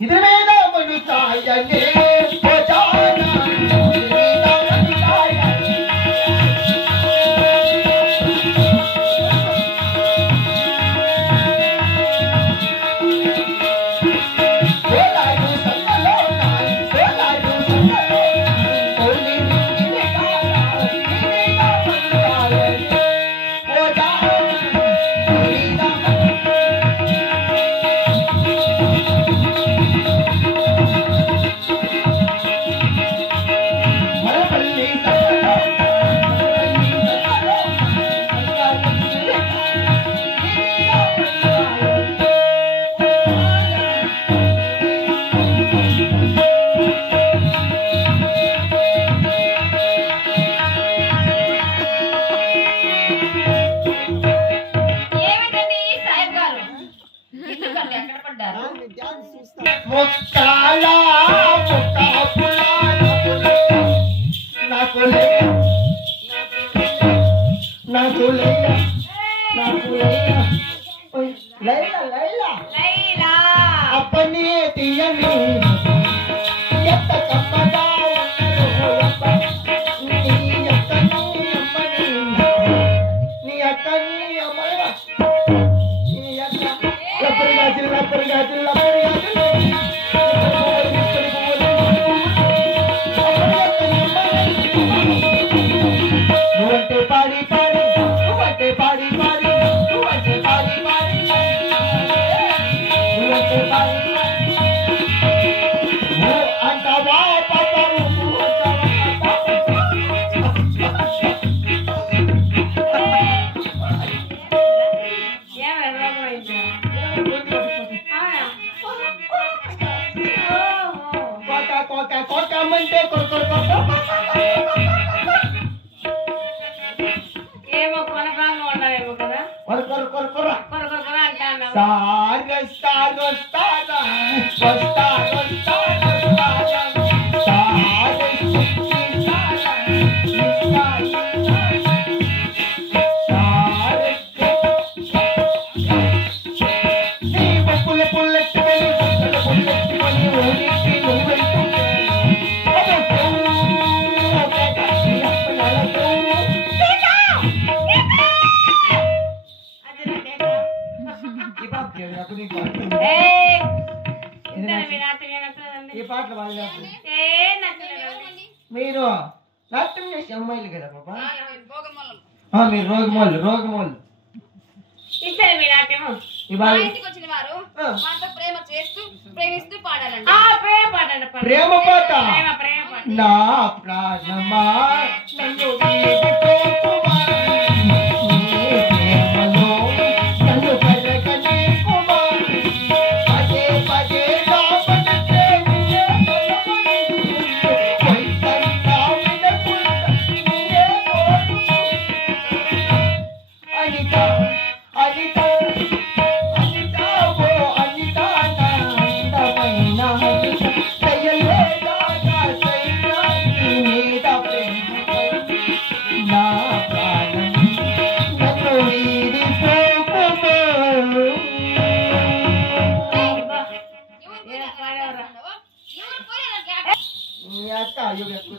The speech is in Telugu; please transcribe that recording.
ఇది మీద మనుసాయనే अपने दियनी మీరు నాట్యం చేసే అమ్మాయిలు కదా పాపా మీరు రోగమోళ్ళు ఇచ్చారు మీ నాట్యము ఇంటికి వచ్చిన వారు మాతో ప్రేమ చేస్తూ ప్రేమిస్తూ పాడాలండి ప్రేమ పాడండి ప్రేమ పాట నా ప్రాణమా నన్ను వీడిపోకుమా నీ ప్రేమలో నన్ను కరగని కుమా పదే పదే నా మనసే నీయే వైతంతా వినకుంట నీయే కోరుకు అనిత అనిత అనిత ఓ అనిత నా అందమైన అనిత దయలే దాదా సైనా నీ మీద ప్రేమపై నా ప్రాణం నన్ను వీడిపోకుమా నీ అక్క అయ్యో ఎక్కువ